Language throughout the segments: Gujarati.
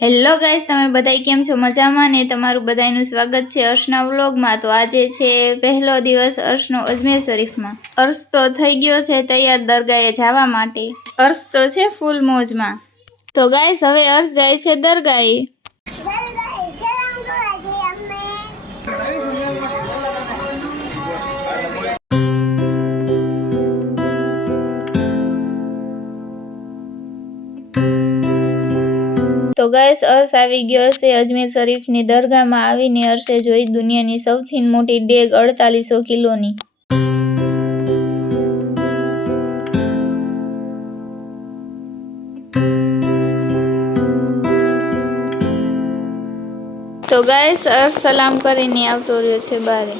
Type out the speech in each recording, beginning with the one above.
હેલો ગાઈસ, તમે બધાય કેમ છો? મજામાં ને? તમારું બધાયનું સ્વાગત છે અર્શના વ્લોગમાં। તો આજે છે પહેલો દિવસ અર્શનો અજમેર શરીફમાં। અર્શ તો થઈ ગયો છે તૈયાર દરગાહે જવા માટે। અર્શ તો છે ફૂલ મોજમાં। તો ગાઈસ હવે અર્શ જાય છે દરગાહે। તો ગાઈસ અર્શ આવી ગયો છે અજમેર શરીફની દરગાહમાં। આવીને અર્શે જોઈ દુનિયાની સૌથી મોટી ડેગ 4800 કિલોની। તો ગાઈસ અર્શ સલામ કરીને આવતો રહ્યો છે બારે।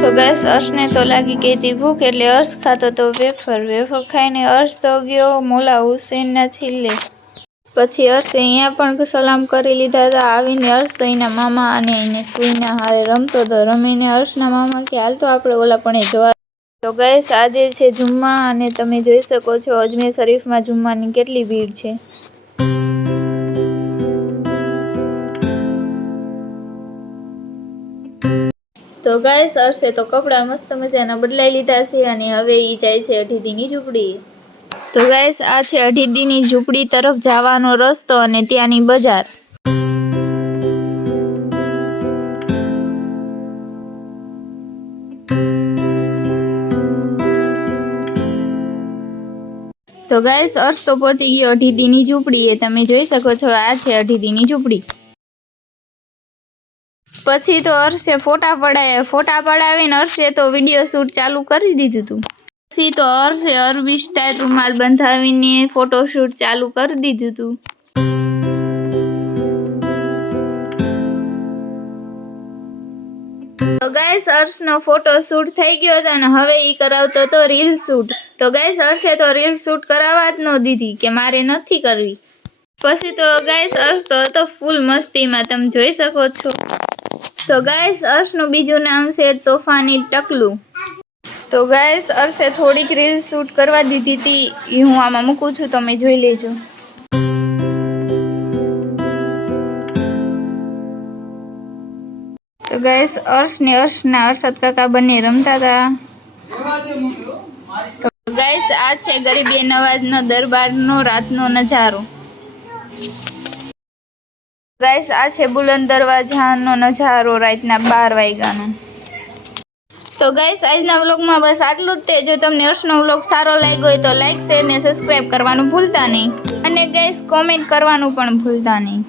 તો ગાઈસ અર્શને તો લાગી ગઈ હતી ભૂખ, એટલે અર્શ ખાતો તો વેફર ખાઈને અર્શ તો ગયો મોલા હુસૈનના છિલ્લે। પછી અર્શે અહીંયા પણ સલામ કરી લીધા હતા। આવીને અર્શ તો એના મામા અને એને ફૂઈના હારે રમતો હતો। રમીને અર્શના મામા કે હાલ તો આપણે ઓલા પણ જોવા। તો ગાઈસ આજે છે જુમ્મા અને તમે જોઈ શકો છો અજમેર શરીફમાં જુમ્માની કેટલી ભીડ છે। તો ગાઈસ અર્શે તો કપડા મસ્ત મજાના બદલાઈ લીધા છે અને હવે ઈ જાય છે અઢીદીની ઝૂંપડી। તો ગાઈસ આ છે અઢીદીની ઝૂંપડી તરફ જવાનો રસ્તો અને ત્યાંની બજાર। તો ગાઈસ અર્શ તો પહોંચી ગયો અઢીદીની ઝૂંપડીએ। તમે જોઈ શકો છો આ છે અઢીદીની ઝૂંપડી। પછી તો અર્શે ફોટા પડાવીને અર્શે તો વિડીયો શૂટ ચાલુ કરી દીધું હતું। પછી તો અર્શે અરબી સ્ટાઇલ રૂમાલ બંધાવીને ફોટોશૂટ ચાલુ કરી દીધું હતું। તો ગાઈસ અર્શનો ફોટો શૂટ થઈ ગયો હતો અને હવે ઈ કરાવતો હતો રીલ શૂટ। તો ગાઈસ અર્શે તો રીલ શૂટ કરાવવા જ ન દીધી કે મારે નથી કરવી। પછી તો ગાઈસ અર્શ તો હતો ફૂલ મસ્તીમાં, તમે જોઈ શકો છો। તો ગાઈસ અર્શનું બીજું નામ છે તોફાની ટકલું। તો ગાઈસ અર્શે થોડીક રીલ શૂટ કરવા દીધી હતી, એ હું આમાં મૂકું છું, તમે જોઈ લેજો। તો ગાઈસ અર્શ ને અર્શના અરશદ કાકા બંને રમતા હતા। તો ગાઈસ આ છે ગરીબી નવાજનો દરબારનો રાતનો નજારો। ગાઈસ આ છે બુલંદ દરવાજાનો નજારો રાતના 12 વાગ્યાનો। તો ગાઈસ આજના વ્લોગમાં બસ આટલું જ તે। જો તમને અર્શનો વ્લોગ સારો લાગ્યો હોય તો લાઈક, શેર ને સબસ્ક્રાઇબ કરવાનું ભૂલતા નહીં અને ગાઈસ કોમેન્ટ કરવાનું પણ ભૂલતા નહીં।